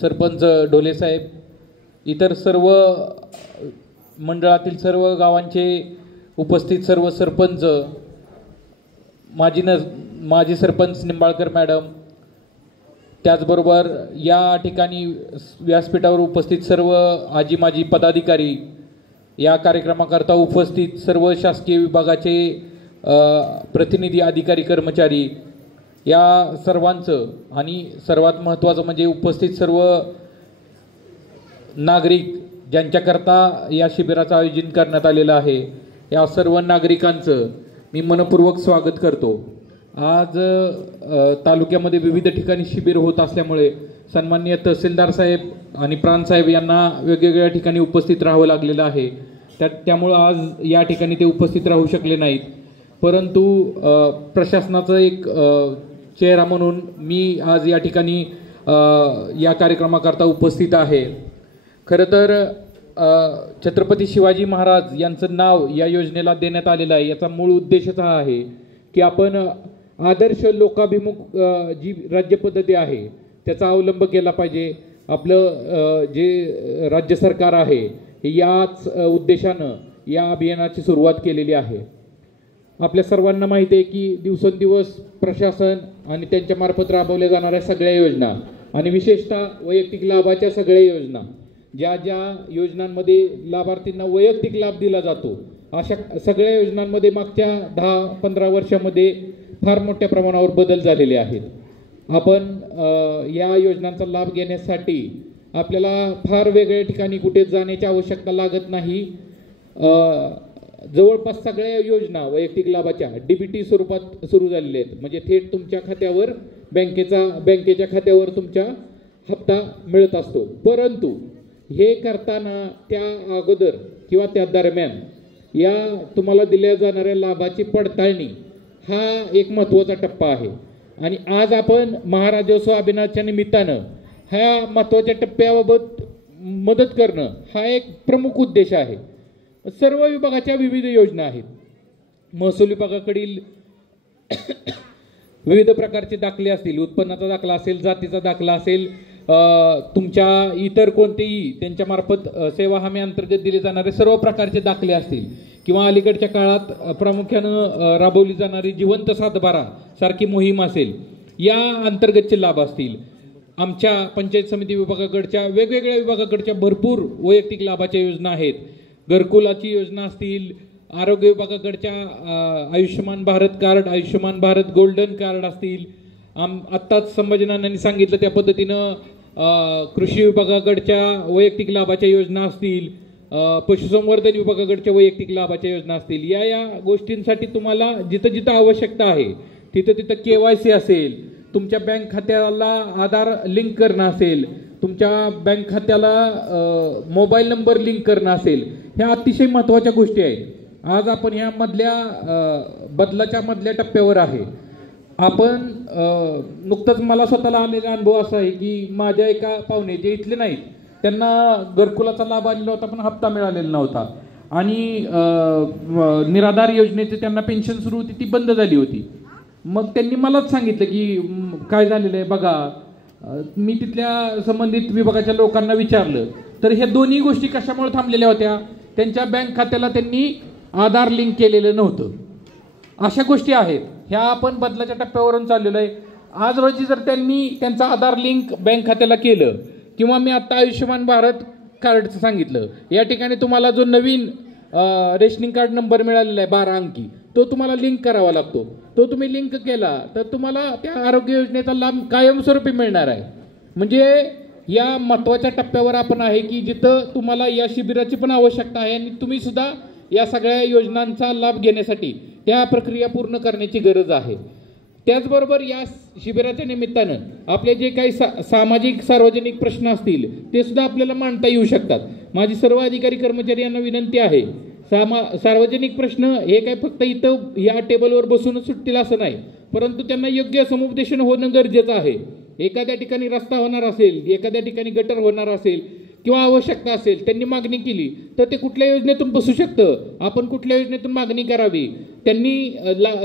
सरपंच ढोलेसाहेब, इतर सर्व मंडळातील सर्व गावांचे उपस्थित सर्व सरपंच, माजी सरपंच निंबाळकर मॅडम, त्याचबरोबर या ठिकाणी व्यासपीठावर उपस्थित सर्व आजी माजी पदाधिकारी, या कार्यक्रमाकरता उपस्थित सर्व शासकीय विभागाचे प्रतिनिधी, अधिकारी, कर्मचारी, या सर्वांचं आणि सर्वात महत्त्वाचं म्हणजे उपस्थित सर्व नागरिक ज्यांच्याकरता या शिबिराचं आयोजन करण्यात आलेलं आहे, या सर्व नागरिकांचं मी मनपूर्वक स्वागत करतो. आज तालुक्यामध्ये विविध ठिकाणी शिबिर होत असल्यामुळे सन्माननीय तहसीलदार साहेब आणि प्रांत साहेब यांना वेगवेगळ्या ठिकाणी उपस्थित राहावं लागलेलं आहे. त्यामुळं आज या ठिकाणी ते उपस्थित राहू शकले नाहीत. परंतु प्रशासनाचा एक चेहरा म्हणून मी आज या ठिकाणी या कार्यक्रमाकरता उपस्थित आहे. खरं तर छत्रपती शिवाजी महाराज यांचं नाव या योजनेला देण्यात आलेलं आहे. याचा मूळ उद्देशच हा आहे की आपण आदर्श लोकाभिमुख जी राज्यपद्धती आहे त्याचा अवलंब केला पाहिजे. आपलं जे राज्य सरकार आहे याच उद्देशानं या अभियानाची सुरुवात केलेली आहे. आपल्या सर्वांना माहिती आहे की दिवसेंदिवस प्रशासन आणि त्यांच्या मार्फत राबवल्या जाणाऱ्या सगळ्या योजना आणि विशेषतः वैयक्तिक लाभाच्या सगळ्या योजना, ज्या ज्या योजनांमध्ये लाभार्थींना वैयक्तिक लाभ दिला जातो अशा सगळ्या योजनांमध्ये मागच्या 10-15 वर्षामध्ये फार मोठ्या प्रमाणावर बदल झालेले आहेत. आपण या योजनांचा लाभ घेण्यासाठी आपल्याला फार वेगळ्या ठिकाणी कुठे जाण्याची आवश्यकता लागत नाही. जवळपास सगळ्या योजना वैयक्तिक लाभाच्या DBT स्वरूपात सुरू झालेल्या आहेत. म्हणजे थेट तुमच्या खात्यावर बँकेच्या खात्यावर तुमच्या हप्ता मिळत असतो. परंतु हे करताना त्या अगोदर किंवा त्या दरम्यान या तुम्हाला दिल्या जाणाऱ्या लाभाची पडताळणी हा एक महत्त्वाचा टप्पा आहे. आणि आज आपण महाराजोत्सव अभियानाच्या निमित्तानं ह्या महत्त्वाच्या टप्प्याबाबत मदत करणं हा एक प्रमुख उद्देश आहे. सर्व विभागाच्या विविध योजना आहेत. महसूल विभागाकडील विविध प्रकारचे दाखले असतील, उत्पन्नाचा दाखला असेल, जातीचा दाखला असेल, तुमच्या इतर कोणतेही त्यांच्या मार्फत सेवा हमी अंतर्गत दिले जाणारे सर्व प्रकारचे दाखले असतील किंवा अलीकडच्या काळात प्रामुख्यानं राबवली जाणारी जिवंत सातबारा सारखी मोहीम असेल, या अंतर्गतचे लाभ असतील. आमच्या पंचायत समिती विभागाकडच्या वेगवेगळ्या विभागाकडच्या भरपूर वैयक्तिक लाभाच्या योजना आहेत. घरकुलाची योजना असतील, आरोग्य विभागाकडच्या Ayushman Bharat card, Ayushman Bharat golden card असतील. आत्ताच संभाजीनानांनी सांगितलं त्या पद्धतीनं कृषी विभागाकडच्या वैयक्तिक लाभाच्या योजना असतील, पशुसंवर्धन विभागाकडच्या वैयक्तिक लाभाच्या योजना असतील. या गोष्टींसाठी तुम्हाला जिथं जिथं आवश्यकता आहे तिथं तिथं KYC असेल, तुमच्या बँक खात्याला आधार लिंक करणं असेल, तुमच्या बँक खात्याला मोबाईल नंबर लिंक करणं असेल, ह्या अतिशय महत्त्वाच्या गोष्टी आहेत. आज आपण ह्या बदलाच्या मधल्या टप्प्यावर आहे. आपण नुकतंच मला स्वतःला आलेला अनुभव असा आहे की माझ्या एका पाहुणे जे इथले नाहीत त्यांना घरकुलाचा लाभ आलेला होता पण हप्ता मिळालेला नव्हता आणि निराधार योजनेची त्यांना पेन्शन सुरू होती ती बंद झाली होती. मग त्यांनी मलाच सांगितलं की काय झालेलं आहे बघा. मी तिथल्या संबंधित विभागाच्या लोकांना विचारलं तर ह्या दोन्ही गोष्टी कशामुळे थांबलेल्या होत्या, त्यांच्या बँक खात्याला त्यांनी आधार लिंक केलेलं नव्हतं. अशा गोष्टी आहेत. ह्या आपण बदलाच्या टप्प्यावरून चाललेलो आहे. आज रोजी जर त्यांनी त्यांचा आधार लिंक बँक खात्याला केलं किंवा मी आता आयुष्यमान भारत कार्डचं सांगितलं, या ठिकाणी तुम्हाला जो नवीन रेशनिंग कार्ड नंबर मिळालेला आहे 12 अंकी, तो तुम्हाला लिंक करावा लागतो. तो तुम्ही लिंक केला तर तुम्हाला त्या आरोग्य योजनेचा लाभ कायमस्वरूपी मिळणार आहे. म्हणजे या महत्त्वाच्या टप्प्यावर आपण आहे की जिथं तुम्हाला या शिबिराची पण आवश्यकता आहे आणि तुम्ही सुद्धा या सगळ्या योजनांचा लाभ घेण्यासाठी त्या प्रक्रिया पूर्ण करण्याची गरज आहे. त्याचबरोबर या शिबिराच्या निमित्तानं आपले जे काही सामाजिक सार्वजनिक प्रश्न असतील ते सुद्धा आपल्याला मांडता येऊ शकतात. माझी सर्व अधिकारी कर्मचारी यांना विनंती आहे, सार्वजनिक प्रश्न हे काय फक्त इथं या टेबलवर बसूनच सुटतील असं नाही, परंतु त्यांना योग्य समुपदेशन होणं गरजेचं आहे. एखाद्या ठिकाणी रस्ता होणार असेल, एखाद्या ठिकाणी गटर होणार असेल किंवा आवश्यकता असेल, त्यांनी मागणी केली तर ते कुठल्या योजनेतून बसू शकतं, आपण कुठल्या योजनेतून मागणी करावी, त्यांनी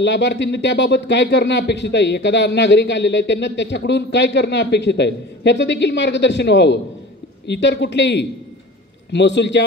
लाभार्थींनी त्याबाबत काय करणं अपेक्षित आहे, एखादा नागरिक आलेला आहे त्यांना त्याच्याकडून काय करणं अपेक्षित आहे ह्याचं देखील मार्गदर्शन व्हावं. इतर कुठलेही महसूलच्या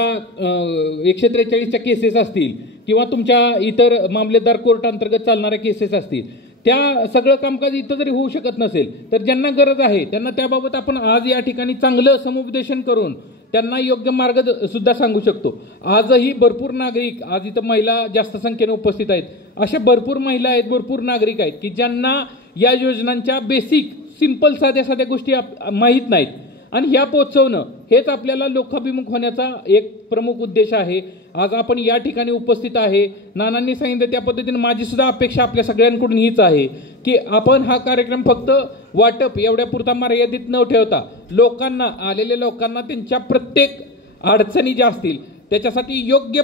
143च्या केसेस असतील किंवा तुमच्या इतर मामलेदार कोर्ट अंतर्गत चालणाऱ्या केसेस असतील, त्या सगळं कामकाज इथं जरी होऊ शकत नसेल तर ज्यांना गरज आहे त्यांना त्याबाबत आपण आज या ठिकाणी चांगलं समुपदेशन करून त्यांना योग्य मार्ग सुद्धा सांगू शकतो. आजही भरपूर नागरिक, आज इथं महिला जास्त संख्येने उपस्थित आहेत, अशा भरपूर महिला आहेत, भरपूर नागरिक आहेत की ज्यांना या योजनांच्या बेसिक सिंपल साध्या साध्या गोष्टी माहीत नाहीत आणि ह्या पोहोचवणं हेच आपल्याला लोकाभिमुख होण्याचा एक प्रमुख उद्देश आहे. आज आपण या ठिकाणी उपस्थित आहे. नानांनी सांगितलं त्या पद्धतीने माझी सुद्धा अपेक्षा आपल्या सगळ्यांकडून हीच आहे की आपण हा कार्यक्रम फक्त वाटप एवढ्यापुरता मर्यादित न ठेवता लोकांना, आलेल्या लोकांना त्यांच्या प्रत्येक अडचणी ज्या असतील त्याच्यासाठी योग्य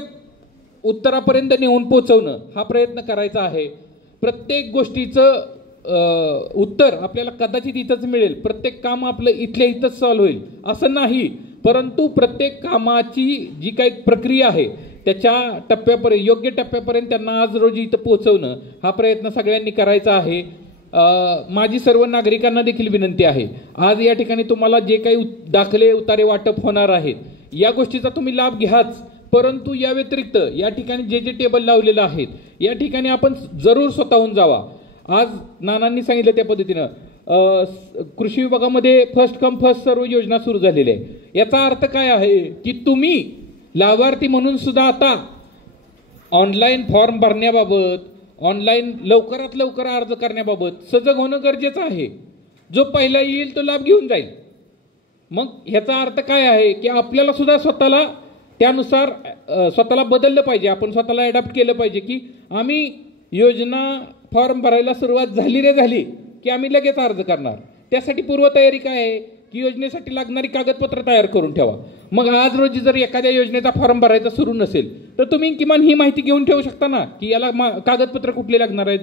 उत्तरापर्यंत नेऊन पोहोचवणं हा प्रयत्न करायचा आहे. प्रत्येक गोष्टीचं उत्तर आपल्याला कदाचित इथंच मिळेल, प्रत्येक काम आपलं इथल्या इथंच सॉल्व्ह होईल असं नाही, परंतु प्रत्येक कामाची जी काही प्रक्रिया आहे त्याच्या टप्प्यापर्यंत, योग्य टप्प्यापर्यंत त्यांना आज रोजी इथं पोहोचवणं हा प्रयत्न सगळ्यांनी करायचा आहे. माझी सर्व नागरिकांना देखील विनंती आहे, आज या ठिकाणी तुम्हाला जे काही दाखले उतारे वाटप होणार आहेत या गोष्टीचा तुम्ही लाभ घ्याच, परंतु या व्यतिरिक्त या ठिकाणी जे जे टेबल लावलेलं आहेत या ठिकाणी आपण जरूर स्वतःहून जावा. आज नानांनी सांगितलं त्या पद्धतीनं कृषी विभागामध्ये फर्स्ट कम फर्स्ट सर्व योजना सुरू झालेली आहे. याचा अर्थ काय आहे की तुम्ही लाभार्थी म्हणून सुद्धा आता ऑनलाईन फॉर्म भरण्याबाबत, ऑनलाईन लवकरात लवकर अर्ज करण्याबाबत सजग होणं गरजेचं आहे. जो पहिला येईल तो लाभ घेऊन जाईल. मग ह्याचा अर्थ काय आहे की आपल्याला सुद्धा स्वतःला त्यानुसार स्वतःला बदललं पाहिजे, आपण स्वतःला अडॅप्ट केलं पाहिजे की आम्ही योजना फॉर्म भरायला सुरुवात झाली की आम्ही लगेच अर्ज करणार. त्यासाठी पूर्वतयारी काय आहे की योजनेसाठी लागणारी कागदपत्र तयार करून ठेवा. मग आज रोजी जर एखाद्या योजनेचा फॉर्म भरायचा सुरू नसेल तर तुम्ही किमान ही माहिती घेऊन ठेवू शकता ना की याला कागदपत्र कुठले लागणार आहेत.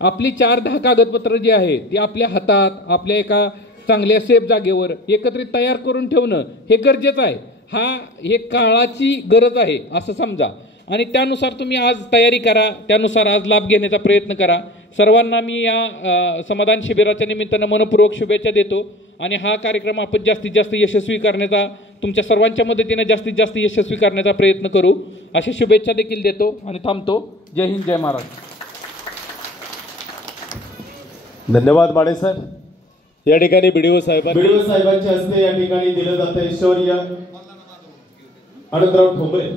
आपली 4-10 कागदपत्र जी आहेत ती आपल्या हातात, आपल्या एका चांगल्या सेफ जागेवर एकत्रित तयार करून ठेवणं हे गरजेचं आहे. हे काळाची गरज आहे असं समजा आणि त्यानुसार तुम्ही आज तयारी करा, त्यानुसार आज लाभ घेण्याचा प्रयत्न करा. सर्वांना मी या समाधान शिबिराच्या निमित्तानं मनपूर्वक शुभेच्छा देतो आणि हा कार्यक्रम आपण जास्तीत जास्त यशस्वी करण्याचा, तुमच्या सर्वांच्या मदतीने जास्तीत जास्त यशस्वी करण्याचा प्रयत्न करू अशा शुभेच्छा देखील देतो आणि थांबतो. जय हिंद, जय महाराष्ट्र. धन्यवाद माने सर. या ठिकाणी बीडीओ साहेबांच्या हस्ते या ठिकाणी दिलं जातं ऐश्वर्य आनंदराव ठोंबरे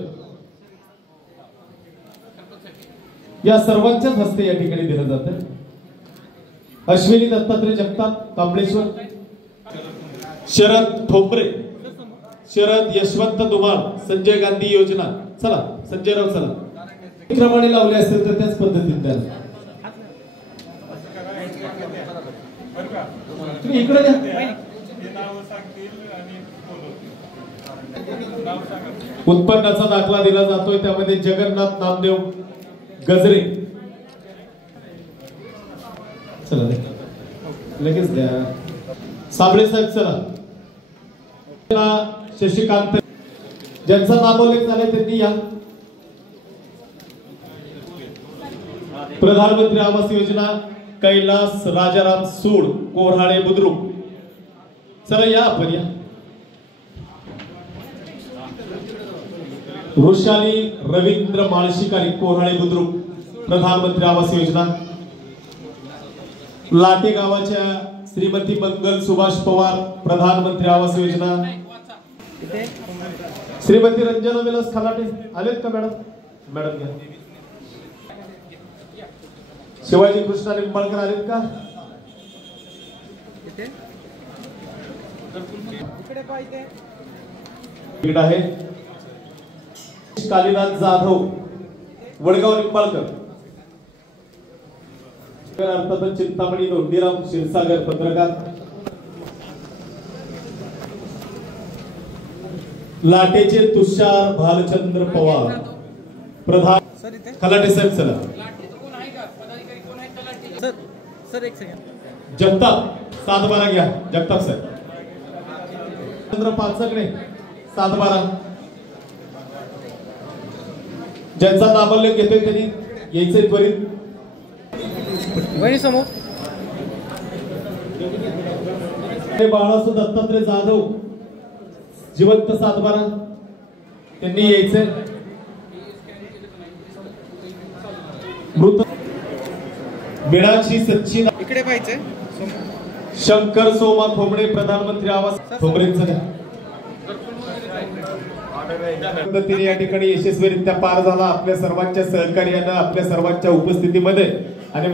या सर्वांच्याच हस्ते या ठिकाणी दिलं जातं. अश्विनी दत्तात्रय जगताप कांबळेश्वर, शरद ठोंबरे, शरद यशवंत दुमाळ, संजय गांधी योजना. चला संजयराव, चला क्रमाने लावले असतील तर त्याच पद्धतीने द्या. तुम्ही इकडे द्या. उत्पन्नाचा दाखला दिला जातोय त्यामध्ये जगन्नाथ नामदेव गजरे. चला लगेच द्या. साबळे साहेब चला. शशिकांत ज्यांचा नामोल्लेख झालाय त्यांनी या. प्रधानमंत्री आवास योजना कैलास राजाराम सूड, कोऱ्हाळे बुद्रुक. चला या आपण या. वृषाली रवींद्र माळशिकारी, कोऱ्हाळे बुद्रुक, प्रधानमंत्री आवास योजना. लाटे गावाच्या श्रीमती मंगल सुभाष पवार, प्रधानमंत्री आवास योजना. श्रीमती रंजना विलास खलाटे आलेत का मॅडम? मॅडम घ्या. शिवाजी कृष्णा निंबाळकर आलेत का? इकडे आहे कालीनाथ जाधव, वडगाव निंबाळकर. अर्थातच चिंतामणी नोंदीराम क्षीरसागर, पत्रकार. लाटेचे तुषार भालचंद्र पवार, प्रधान. खलाटे साहेब चला. जगताप 7-12 घ्या. जगताप साहेब. चंद्र पाचकणे 7-12. ज्यांचा नामोल्लेख घेतोय त्यांनी यायचे त्वरित. बाळासू दत्तात्रय जाधव जिवंत 7-12 त्यांनी यायचे. मृत मीनाक्षी सचिन इकडे पाहिजे. शंकर सोमा खोमडे, प्रधानमंत्री आवास. खोमरेंचं पद्धतीने या ठिकाणी यशस्वीरित्या पार झाला आपल्या सर्वांच्या सहकार्यानं, आपल्या सर्वांच्या उपस्थितीमध्ये. आणि